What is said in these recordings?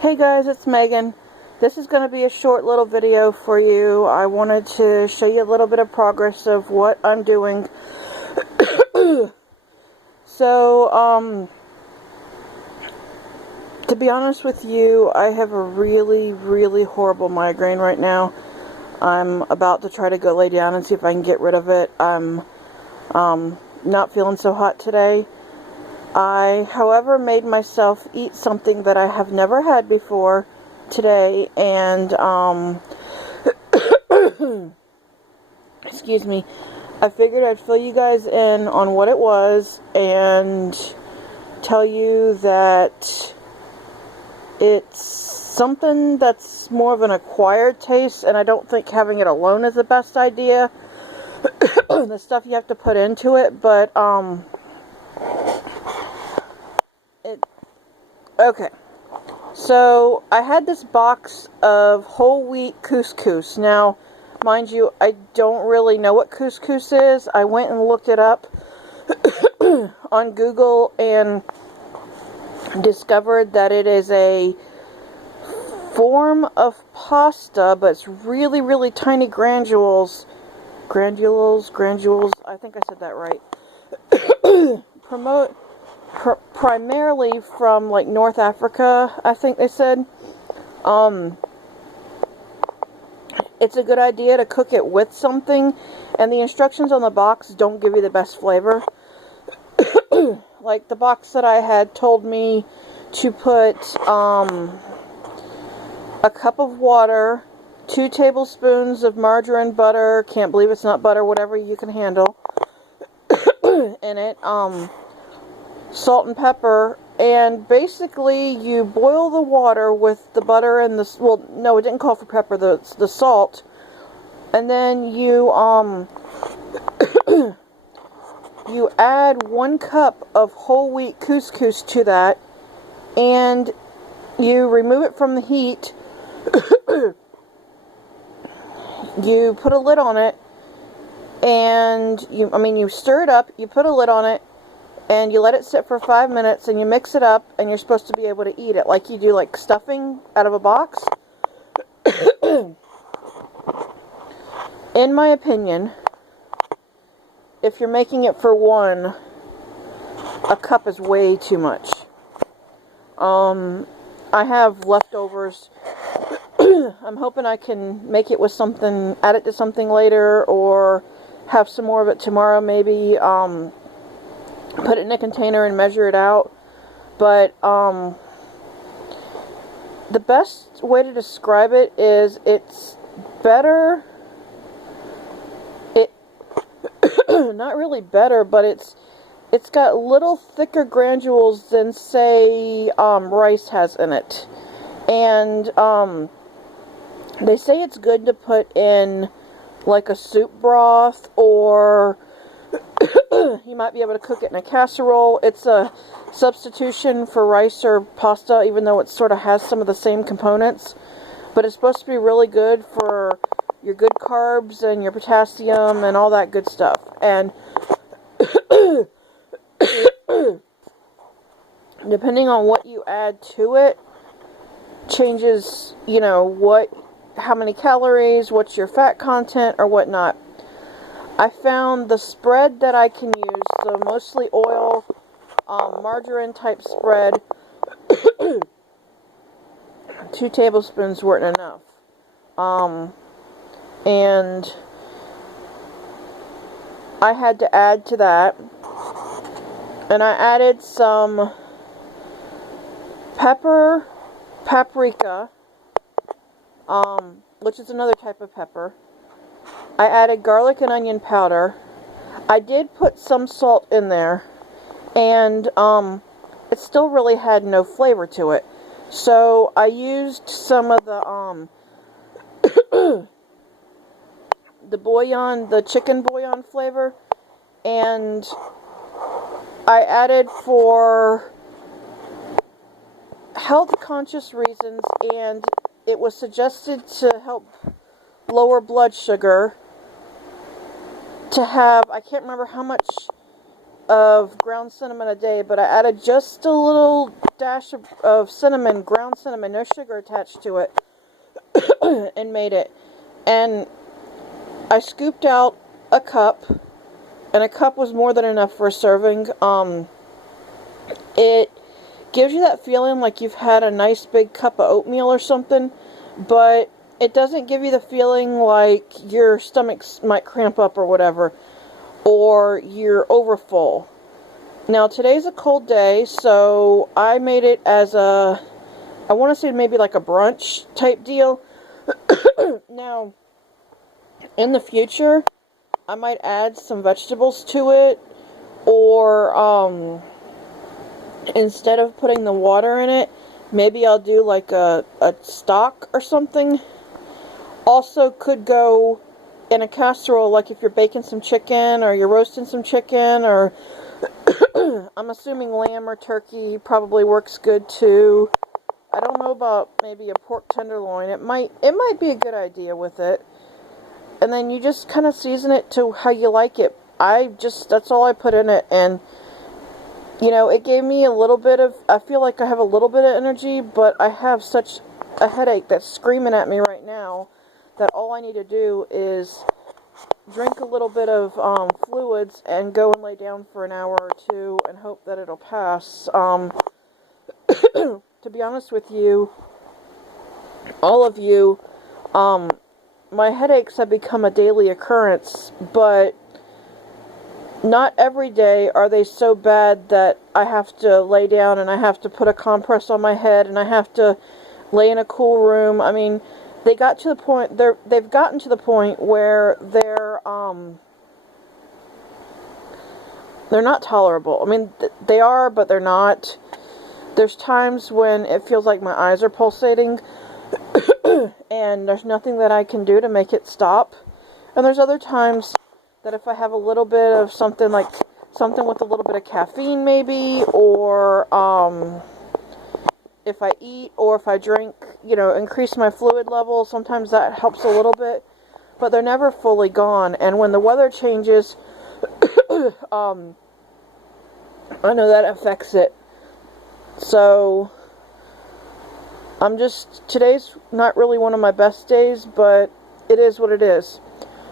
Hey guys, it's Megan. This is going to be a short little video for you. I wanted to show you a little bit of progress of what I'm doing. So, to be honest with you, I have a really horrible migraine right now. I'm about to try to go lay down and see if I can get rid of it. I'm not feeling so hot today. I, however, made myself eat something that I have never had before today, and, excuse me, I figured I'd fill you guys in on what it was and tell you that it's something that's more of an acquired taste, and I don't think having it alone is the best idea. The stuff you have to put into it, but, okay, so I had this box of whole wheat couscous. Now, mind you, I don't really know what couscous is. I went and looked it up on Google and discovered that it is a form of pasta, but it's really tiny granules, I think I said that right. Primarily from like North Africa, I think they said. It's a good idea to cook it with something, and the instructions on the box don't give you the best flavor. Like the box that I had told me to put a cup of water, 2 tablespoons of margarine, butter, can't believe it's not butter, whatever you can handle, in it, salt and pepper, and basically you boil the water with the butter and the, well, no, it didn't call for pepper, the salt, and then you, you add 1 cup of whole wheat couscous to that, and you remove it from the heat. You put a lid on it, and you stir it up, you put a lid on it, and you let it sit for 5 minutes, and you mix it up, and you're supposed to be able to eat it like you do like stuffing out of a box. In my opinion, if you're making it for one, a cup is way too much. I have leftovers. I'm hoping I can make it with something, add it to something later, or have some more of it tomorrow maybe. Put it in a container and measure it out. But the best way to describe it is it's better. Not really better, but it's got little thicker granules than, say, rice has in it. And they say it's good to put in like a soup broth, or you might be able to cook it in a casserole. It's a substitution for rice or pasta, even though it sort of has some of the same components. But it's supposed to be really good for your good carbs and your potassium and all that good stuff. And depending on what you add to it, changes, you know, how many calories, what's your fat content, or whatnot. I found the spread that I can use, the mostly oil, margarine type spread, 2 tablespoons weren't enough. And I had to add to that, and I added some paprika, which is another type of pepper. I added garlic and onion powder. I did put some salt in there, and it still really had no flavor to it. So I used some of the bouillon, the chicken bouillon flavor, and I added, for health conscious reasons, and it was suggested to help lower blood sugar, to have, I can't remember how much of ground cinnamon a day, but I added just a little dash of cinnamon, ground cinnamon, no sugar attached to it, and made it. And I scooped out a cup, and a cup was more than enough for a serving. It gives you that feeling like you've had a nice big cup of oatmeal or something, but it doesn't give you the feeling like your stomach might cramp up or whatever, or you're overfull. Now, today's a cold day, so I made it as I want to say maybe like a brunch type deal. Now, in the future, I might add some vegetables to it, or instead of putting the water in it, maybe I'll do like a stock or something. Also could go in a casserole, like if you're baking some chicken or you're roasting some chicken, or I'm assuming lamb or turkey probably works good too. I don't know about maybe a pork tenderloin. It might be a good idea with it. And then you just kind of season it to how you like it. That's all I put in it, and you know, it gave me a little bit of, I feel like I have a little bit of energy, but I have such a headache that's screaming at me right now that all I need to do is drink a little bit of fluids and go and lay down for an hour or two and hope that it'll pass. To be honest with you, all of you, my headaches have become a daily occurrence, but not every day are they so bad that I have to lay down and I have to put a compress on my head and I have to lay in a cool room. I mean, they've gotten to the point where they're not tolerable. I mean, they are, but they're not. There's times when it feels like my eyes are pulsating and there's nothing that I can do to make it stop. And there's other times that if I have a little bit of something with a little bit of caffeine maybe, or if I eat or if I drink, you know, increase my fluid level, sometimes that helps a little bit, but they're never fully gone. And when the weather changes, I know that affects it. So today's not really one of my best days, but it is what it is.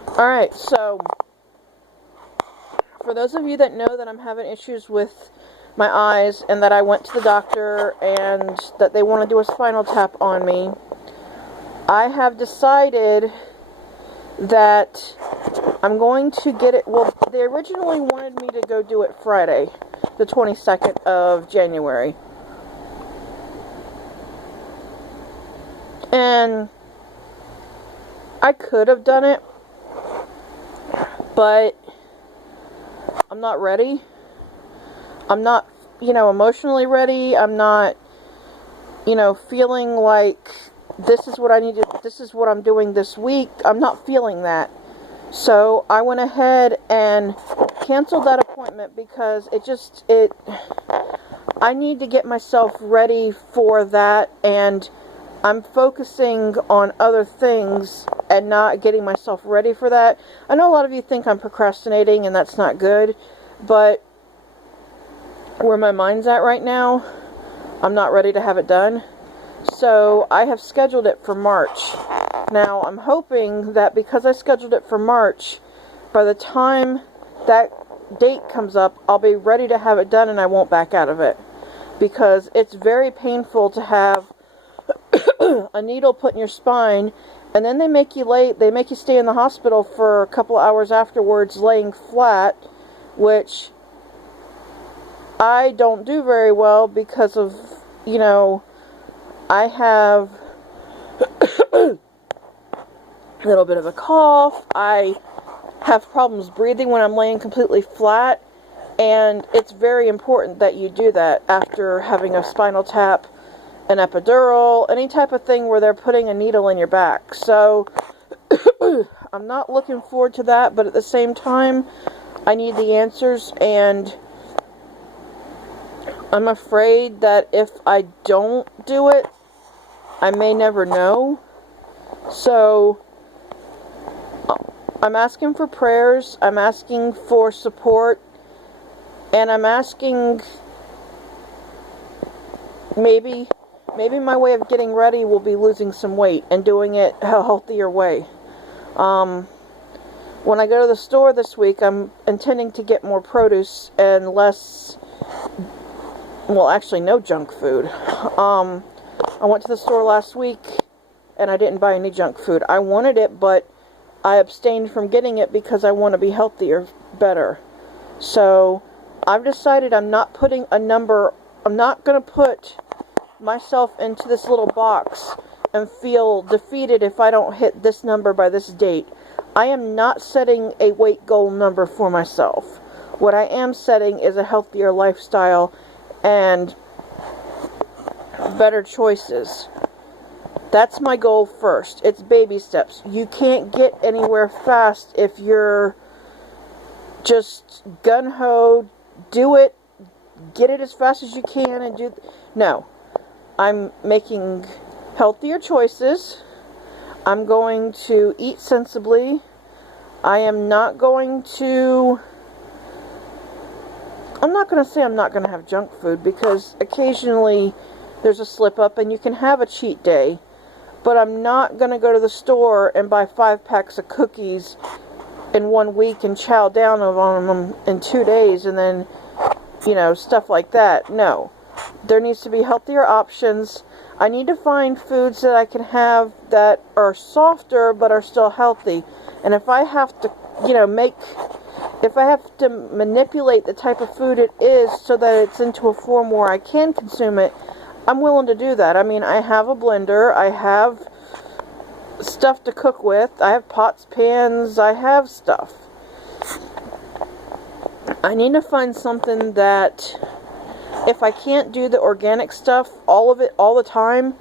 Alright, so for those of you that know that I'm having issues with my eyes and that I went to the doctor and that they want to do a spinal tap on me, I have decided that I'm going to get it. Well, they originally wanted me to go do it Friday, the 22nd of January. And I could have done it, but I'm not ready. I'm not, emotionally ready. I'm not, feeling like this is what I need to, this is what I'm doing this week. I'm not feeling that. So I went ahead and canceled that appointment because I need to get myself ready for that, and I'm focusing on other things and not getting myself ready for that. I know a lot of you think I'm procrastinating and that's not good, but where my mind's at right now, I'm not ready to have it done. So I have scheduled it for March. Now I'm hoping that because I scheduled it for March, by the time that date comes up, I'll be ready to have it done and I won't back out of it. Because it's very painful to have a needle put in your spine, and then they make you stay in the hospital for a couple hours afterwards laying flat, which I don't do very well because of, I have a little bit of a cough. I have problems breathing when I'm laying completely flat, and it's very important that you do that after having a spinal tap, an epidural, any type of thing where they're putting a needle in your back. So I'm not looking forward to that, but at the same time, I need the answers, and I'm afraid that if I don't do it, I may never know. So I'm asking for prayers, I'm asking for support, And I'm asking, maybe my way of getting ready will be losing some weight and doing it a healthier way. When I go to the store this week, I'm intending to get more produce and less, well, actually no junk food. I went to the store last week and I didn't buy any junk food. I wanted it, but I abstained from getting it because I want to be healthier, better. So I've decided I'm not putting a number, I'm not going to put myself into this little box and feel defeated if I don't hit this number by this date. I am not setting a weight goal number for myself. What I am setting is a healthier lifestyle and better choices. That's my goal first. It's baby steps. You can't get anywhere fast if you're just gung-ho, do it, get it as fast as you can and do... No. I'm making healthier choices. I'm going to eat sensibly. I am not going to... I'm not going to say I'm not going to have junk food, because occasionally there's a slip up and you can have a cheat day. But I'm not going to go to the store and buy 5 packs of cookies in 1 week and chow down on them in 2 days and then, you know, stuff like that. No. There needs to be healthier options. I need to find foods that I can have that are softer but are still healthy. And if I have to, you know, if I have to manipulate the type of food it is so that it's into a form where I can consume it, I'm willing to do that. I mean, I have a blender, I have stuff to cook with, I have pots, pans, I have stuff. I need to find something that, if I can't do the organic stuff, all of it, all the time,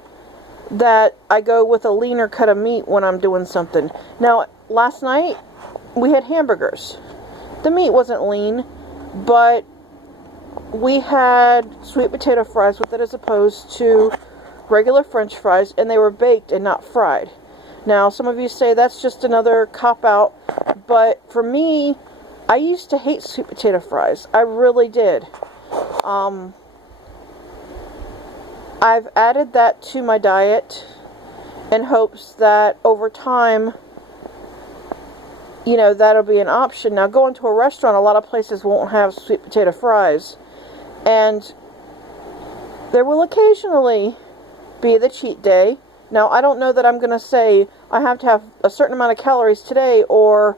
that I go with a leaner cut of meat when I'm doing something. Now, last night, we had hamburgers. The meat wasn't lean, but we had sweet potato fries with it as opposed to regular French fries, and they were baked and not fried. Now, some of you say that's just another cop-out, but for me, I used to hate sweet potato fries. I really did. I've added that to my diet in hopes that over time, you know, that'll be an option. Now, going to a restaurant, a lot of places won't have sweet potato fries. And there will occasionally be the cheat day. Now, I don't know that I'm going to say I have to have a certain amount of calories today, or,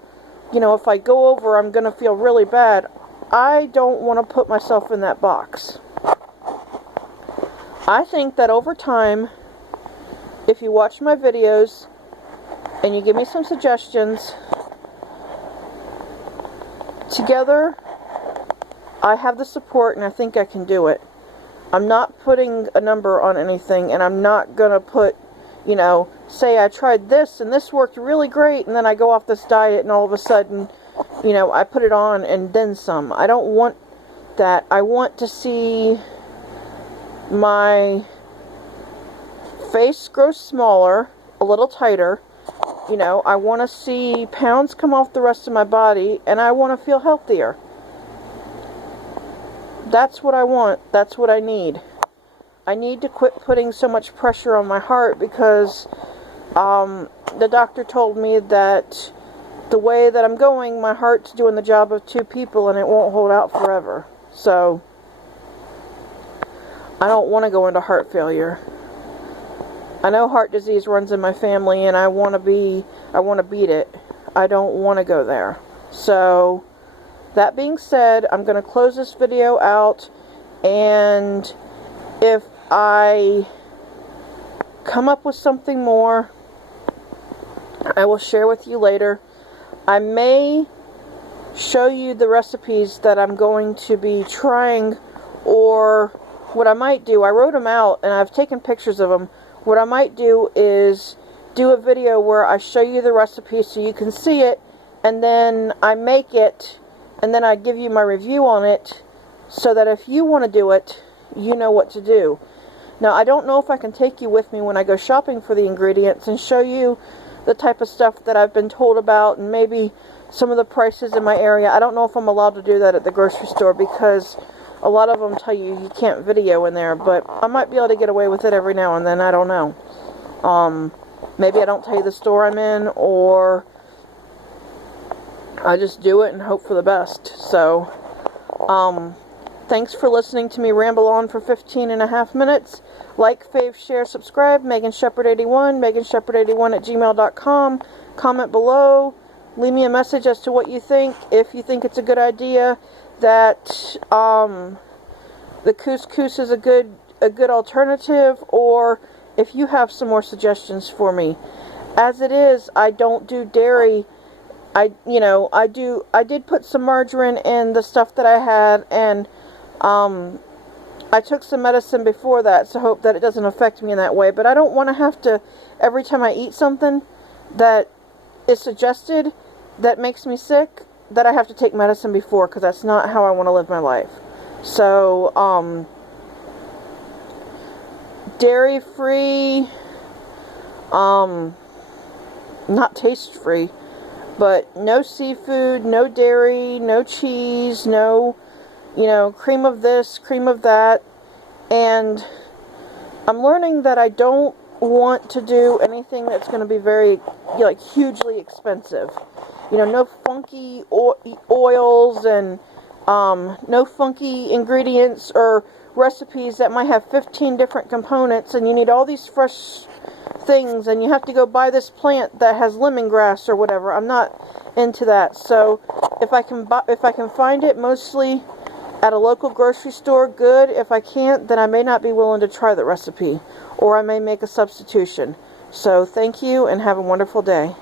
you know, if I go over, I'm going to feel really bad. I don't want to put myself in that box. I think that over time, if you watch my videos and you give me some suggestions, together, I have the support and I think I can do it. I'm not putting a number on anything, and I'm not going to put, you know, say I tried this and this worked really great, and then I go off this diet and all of a sudden, you know, I put it on and then some. I don't want that. I want to see my face grow smaller, a little tighter. You know, I want to see pounds come off the rest of my body, and I want to feel healthier. That's what I want. That's what I need. I need to quit putting so much pressure on my heart, because the doctor told me that the way that I'm going, my heart's doing the job of 2 people and it won't hold out forever. So, I don't want to go into heart failure. I know heart disease runs in my family, and I want to beat it. I don't want to go there. So, that being said, I'm going to close this video out, and if I come up with something more, I will share with you later. I may show you the recipes that I'm going to be trying, or what I might do, I wrote them out and I've taken pictures of them. What I might do is do a video where I show you the recipe so you can see it, and then I make it, and then I give you my review on it, so that if you want to do it, you know what to do. Now, I don't know if I can take you with me when I go shopping for the ingredients and show you the type of stuff that I've been told about, and maybe some of the prices in my area. I don't know if I'm allowed to do that at the grocery store because a lot of them tell you you can't video in there, but I might be able to get away with it every now and then. I don't know. Maybe I don't tell you the store I'm in, or I just do it and hope for the best. So, thanks for listening to me ramble on for 15.5 minutes. Like, fave, share, subscribe. Megan Shepherd 81, meganshepard81@gmail.com. Comment below. Leave me a message as to what you think. If you think it's a good idea that the couscous is a good alternative, or if you have some more suggestions for me. As it is, I don't do dairy. I did put some margarine in the stuff that I had, and I took some medicine before that, so hope that it doesn't affect me in that way. But I don't want to have to, every time I eat something that is suggested that makes me sick, that I have to take medicine before, because that's not how I want to live my life. So, dairy-free, not taste-free, but no seafood, no dairy, no cheese, no, cream of this, cream of that. And I'm learning that I don't want to do anything that's going to be very, hugely expensive. No funky oils, and no funky ingredients or recipes that might have 15 different components, and you need all these fresh things, and you have to go buy this plant that has lemongrass or whatever. I'm not into that. So if I can find it mostly at a local grocery store, good. If I can't, then I may not be willing to try the recipe, or I may make a substitution. So thank you, and have a wonderful day.